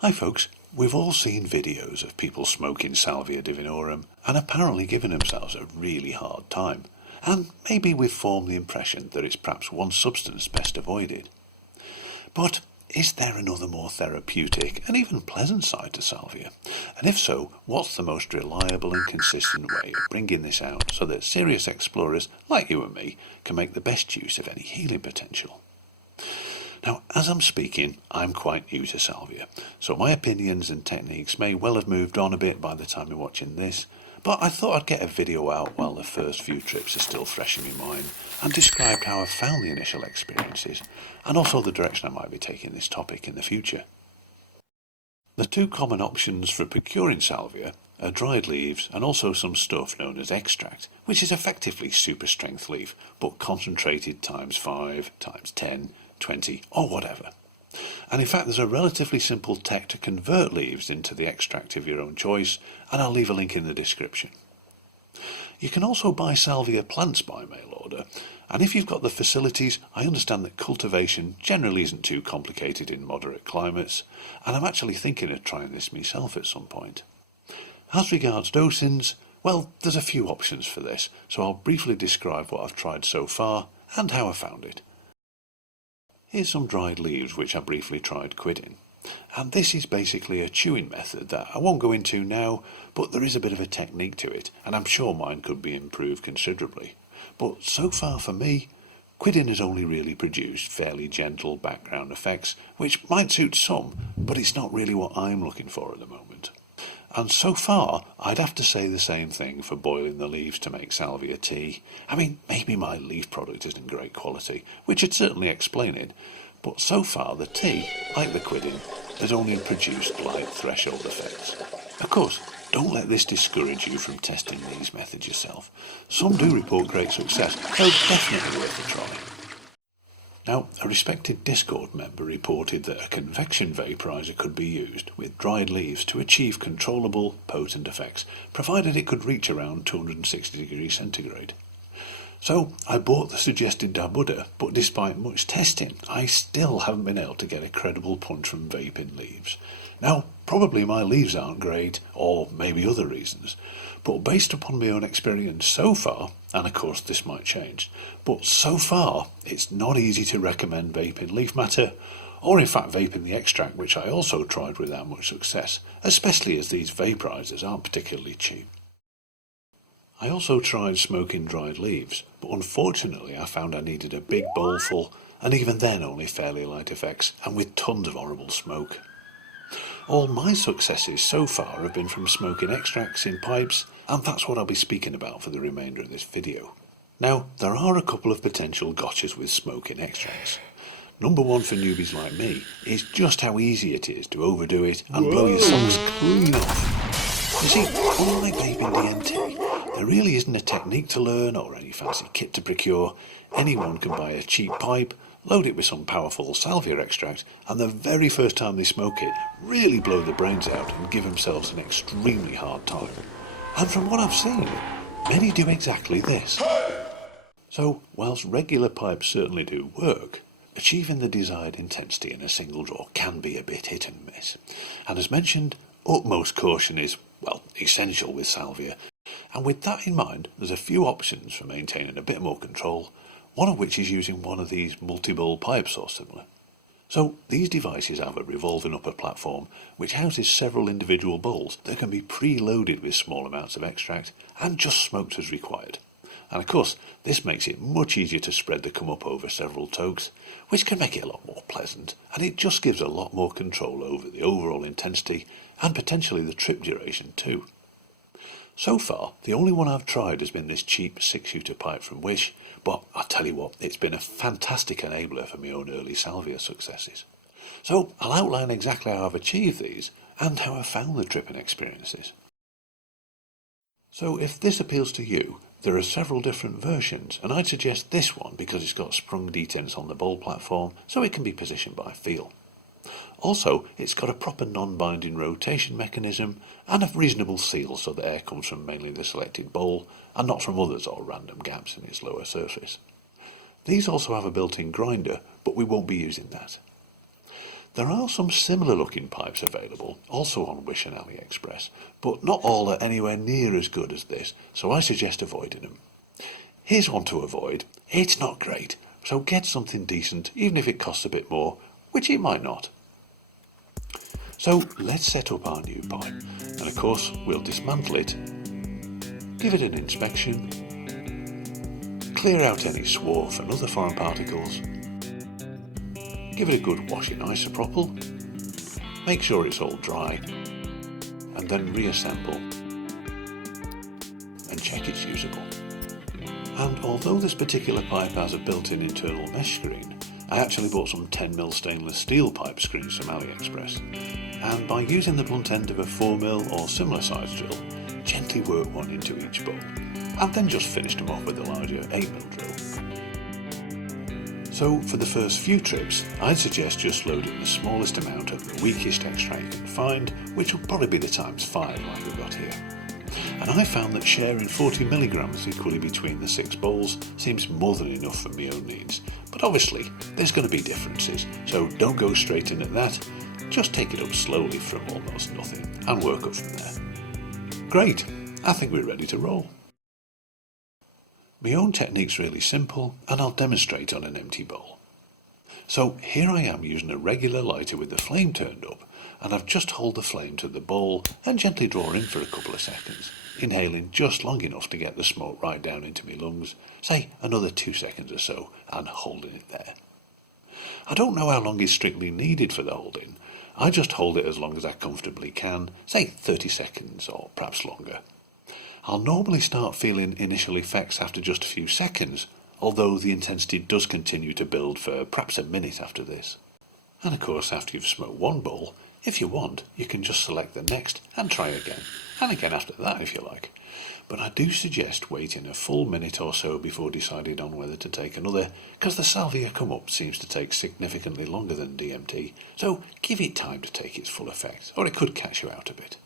Hi folks, we've all seen videos of people smoking Salvia Divinorum and apparently giving themselves a really hard time, and maybe we've formed the impression that it's perhaps one substance best avoided. But is there another more therapeutic and even pleasant side to Salvia? And if so, what's the most reliable and consistent way of bringing this out so that serious explorers like you and me can make the best use of any healing potential? Now, as I'm speaking, I'm quite new to Salvia, so my opinions and techniques may well have moved on a bit by the time you're watching this, but I thought I'd get a video out while the first few trips are still fresh in my mind and describe how I've found the initial experiences and also the direction I might be taking this topic in the future. The two common options for procuring Salvia are dried leaves and also some stuff known as extract, which is effectively super strength leaf but concentrated times 5, times 10, 20 or whatever. And in fact there's a relatively simple tech to convert leaves into the extract of your own choice, and I'll leave a link in the description. You can also buy Salvia plants by mail order, and if you've got the facilities, I understand that cultivation generally isn't too complicated in moderate climates, and I'm actually thinking of trying this myself at some point. As regards dosings, well, there's a few options for this, so I'll briefly describe what I've tried so far and how I found it. Here's some dried leaves which I briefly tried quitting, and this is basically a chewing method that I won't go into now, but there is a bit of a technique to it, and I'm sure mine could be improved considerably. But so far for me, quitting has only really produced fairly gentle background effects, which might suit some, but it's not really what I'm looking for at the moment. And so far, I'd have to say the same thing for boiling the leaves to make Salvia tea. I mean, maybe my leaf product isn't great quality, which would certainly explain it, but so far the tea, like the quitting, has only produced light threshold effects. Of course, don't let this discourage you from testing these methods yourself. Some do report great success, so definitely worth a try. Now, a respected Discord member reported that a convection vaporizer could be used with dried leaves to achieve controllable, potent effects, provided it could reach around 260 degrees centigrade. So I bought the suggested Dabuda, but despite much testing, I still haven't been able to get a credible punch from vaping leaves. Now, probably my leaves aren't great, or maybe other reasons, but based upon my own experience so far, and of course this might change, but so far it's not easy to recommend vaping leaf matter, or in fact vaping the extract, which I also tried without much success, especially as these vaporizers aren't particularly cheap. I also tried smoking dried leaves, but unfortunately I found I needed a big bowl full, and even then only fairly light effects, and with tons of horrible smoke. All my successes so far have been from smoking extracts in pipes, and that's what I'll be speaking about for the remainder of this video. Now, there are a couple of potential gotchas with smoking extracts. Number one for newbies like me is just how easy it is to overdo it and blow your socks clean off. You see, unlike vaping DMT, there really isn't a technique to learn or any fancy kit to procure. Anyone can buy a cheap pipe, load it with some powerful salvia extract, and the very first time they smoke it, really blow the brains out and give themselves an extremely hard time. And from what I've seen, many do exactly this. So, whilst regular pipes certainly do work, achieving the desired intensity in a single draw can be a bit hit and miss. And as mentioned, utmost caution is, well, essential with salvia. And with that in mind, there's a few options for maintaining a bit more control, one of which is using one of these multi-bowl pipes or similar. So these devices have a revolving upper platform which houses several individual bowls that can be pre-loaded with small amounts of extract and just smoked as required. And of course, this makes it much easier to spread the come up over several tokes, which can make it a lot more pleasant, and it just gives a lot more control over the overall intensity and potentially the trip duration too. So far, the only one I've tried has been this cheap 6-shooter pipe from Wish, but I'll tell you what, it's been a fantastic enabler for my own early salvia successes. So I'll outline exactly how I've achieved these and how I found the tripping experiences. So if this appeals to you, there are several different versions, and I'd suggest this one because it's got sprung detents on the bowl platform, so it can be positioned by feel. Also, it's got a proper non-binding rotation mechanism and a reasonable seal so the air comes from mainly the selected bowl and not from others or random gaps in its lower surface. These also have a built-in grinder, but we won't be using that. There are some similar looking pipes available, also on Wish and AliExpress, but not all are anywhere near as good as this, so I suggest avoiding them. Here's one to avoid. It's not great, so get something decent, even if it costs a bit more, which it might not. So let's set up our new pipe, and of course we'll dismantle it, give it an inspection, clear out any swarf and other foreign particles, give it a good wash in isopropyl, make sure it's all dry, and then reassemble and check it's usable. And although this particular pipe has a built-in internal mesh screen, I actually bought some 10mm stainless steel pipe screens from AliExpress, and by using the blunt end of a 4mm or similar size drill, gently work one into each bowl, and then just finished them off with a larger 8mm drill. So for the first few trips, I'd suggest just loading the smallest amount of the weakest extract you can find, which will probably be the ×5 like we've got here. And I found that sharing 40mg equally between the 6 bowls seems more than enough for my own needs. But obviously, there's going to be differences, so don't go straight in at that. Just take it up slowly from almost nothing and work up from there. Great, I think we're ready to roll. My own technique's really simple, and I'll demonstrate on an empty bowl. So here I am using a regular lighter with the flame turned up, and I've just held the flame to the bowl and gently draw in for a couple of seconds, inhaling just long enough to get the smoke right down into my lungs, say another 2 seconds or so, and holding it there. I don't know how long is strictly needed for the holding. I just hold it as long as I comfortably can, say 30 seconds or perhaps longer. I'll normally start feeling initial effects after just a few seconds, although the intensity does continue to build for perhaps a minute after this. And of course, after you've smoked one bowl, if you want, you can just select the next and try again, and again after that if you like. But I do suggest waiting a full minute or so before deciding on whether to take another, because the Salvia come up seems to take significantly longer than DMT, so give it time to take its full effect, or it could catch you out a bit.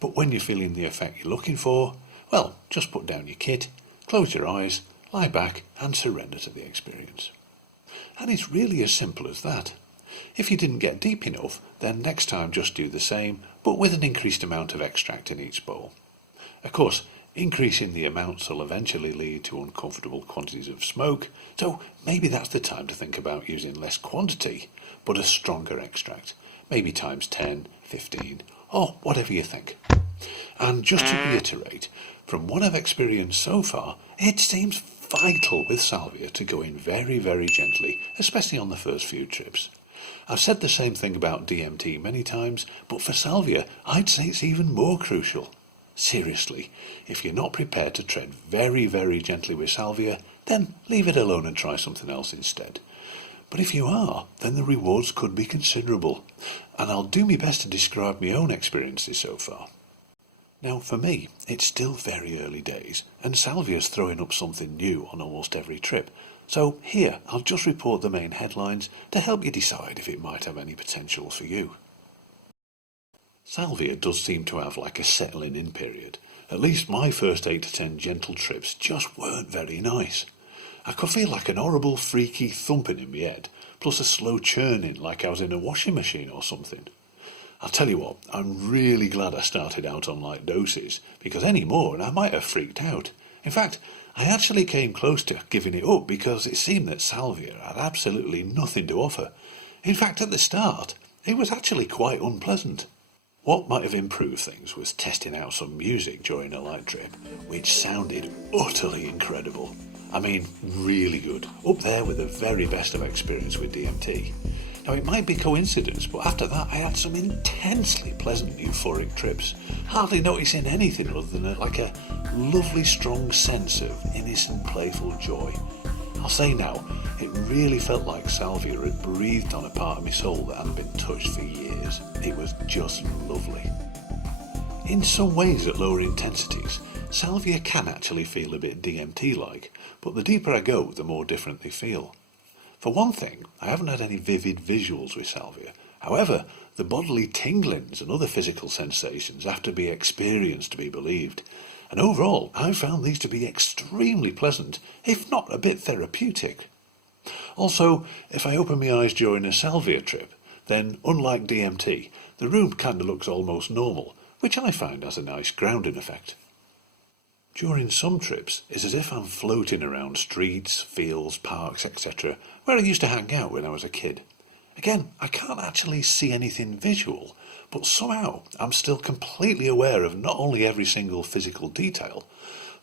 But when you're feeling the effect you're looking for, well, just put down your kit, close your eyes, lie back and surrender to the experience. And it's really as simple as that. If you didn't get deep enough, then next time just do the same, but with an increased amount of extract in each bowl. Of course, increasing the amounts will eventually lead to uncomfortable quantities of smoke, so maybe that's the time to think about using less quantity, but a stronger extract, maybe ×10, 15, or whatever you think. And just to reiterate, from what I've experienced so far, it seems vital with Salvia to go in very, very gently, especially on the first few trips. I've said the same thing about DMT many times, but for Salvia, I'd say it's even more crucial. Seriously, if you're not prepared to tread very, very gently with Salvia, then leave it alone and try something else instead. But if you are, then the rewards could be considerable, and I'll do my best to describe my own experiences so far. Now for me, it's still very early days, and Salvia's throwing up something new on almost every trip, so here I'll just report the main headlines to help you decide if it might have any potential for you. Salvia does seem to have like a settling in period. At least my first 8 to 10 gentle trips just weren't very nice. I could feel like an horrible freaky thumping in my head, plus a slow churning like I was in a washing machine or something. I'll tell you what, I'm really glad I started out on light doses, because any more and I might have freaked out. In fact, I actually came close to giving it up because it seemed that Salvia had absolutely nothing to offer. In fact, at the start, it was actually quite unpleasant. What might have improved things was testing out some music during a light trip, which sounded utterly incredible. I mean, really good, up there with the very best I've experienced with DMT. Now it might be coincidence, but after that I had some intensely pleasant euphoric trips, hardly noticing anything other than a lovely strong sense of innocent playful joy. I'll say now, it really felt like Salvia had breathed on a part of my soul that hadn't been touched for years. It was just lovely. In some ways at lower intensities, Salvia can actually feel a bit DMT-like, but the deeper I go, the more different they feel. For one thing, I haven't had any vivid visuals with Salvia. However, the bodily tinglings and other physical sensations have to be experienced to be believed. And overall, I've found these to be extremely pleasant, if not a bit therapeutic. Also, if I open my eyes during a Salvia trip, then unlike DMT, the room kinda looks almost normal, which I find has a nice grounding effect. During some trips, it's as if I'm floating around streets, fields, parks, etc., where I used to hang out when I was a kid. Again, I can't actually see anything visual, but somehow I'm still completely aware of not only every single physical detail,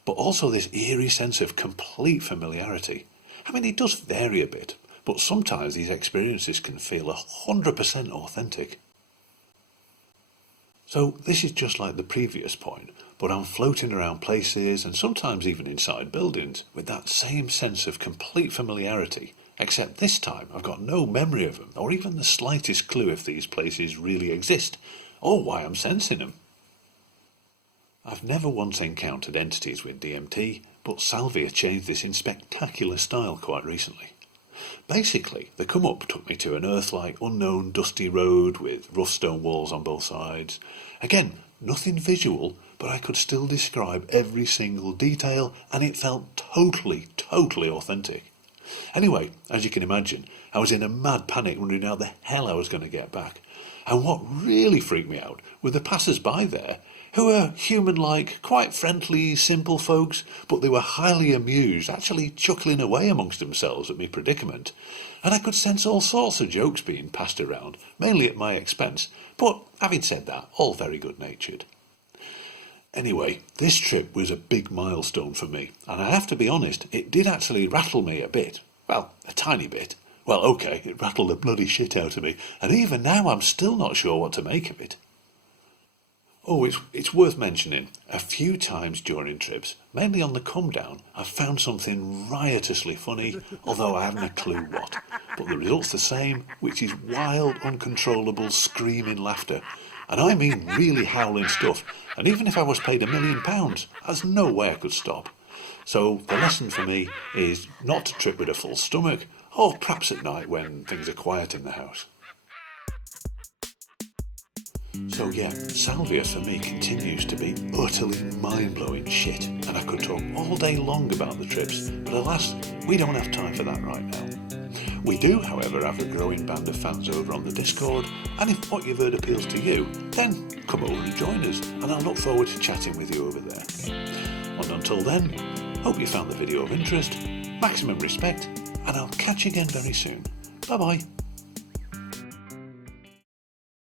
but also this eerie sense of complete familiarity. I mean, it does vary a bit, but sometimes these experiences can feel 100% authentic. So this is just like the previous point, but I'm floating around places and sometimes even inside buildings with that same sense of complete familiarity, except this time I've got no memory of them or even the slightest clue if these places really exist or why I'm sensing them. I've never once encountered entities with DMT, but Salvia changed this in spectacular style quite recently. Basically, the come up took me to an earth-like unknown dusty road with rough stone walls on both sides. Again, nothing visual, but I could still describe every single detail and it felt totally authentic. Anyway, as you can imagine, I was in a mad panic wondering how the hell I was going to get back. And what really freaked me out were the passers-by there, who were human-like, quite friendly, simple folks, but they were highly amused, actually chuckling away amongst themselves at my predicament. And I could sense all sorts of jokes being passed around, mainly at my expense, but having said that, all very good-natured. Anyway, this trip was a big milestone for me, and I have to be honest, it did actually rattle me a bit. Well, a tiny bit. Well, okay, it rattled the bloody shit out of me, and even now I'm still not sure what to make of it. Oh, it's worth mentioning, a few times during trips, mainly on the come down, I've found something riotously funny, although I haven't a clue what. But the result's the same, which is wild, uncontrollable, screaming laughter. And I mean really howling stuff, and even if I was paid £1 million, there's no way I could stop. So the lesson for me is not to trip with a full stomach, or perhaps at night when things are quiet in the house. So yeah, Salvia for me continues to be utterly mind-blowing shit, and I could talk all day long about the trips, but alas, we don't have time for that right now. We do, however, have a growing band of fans over on the Discord, and if what you've heard appeals to you, then come over and join us, and I'll look forward to chatting with you over there. And until then, hope you found the video of interest, maximum respect, and I'll catch you again very soon. Bye bye.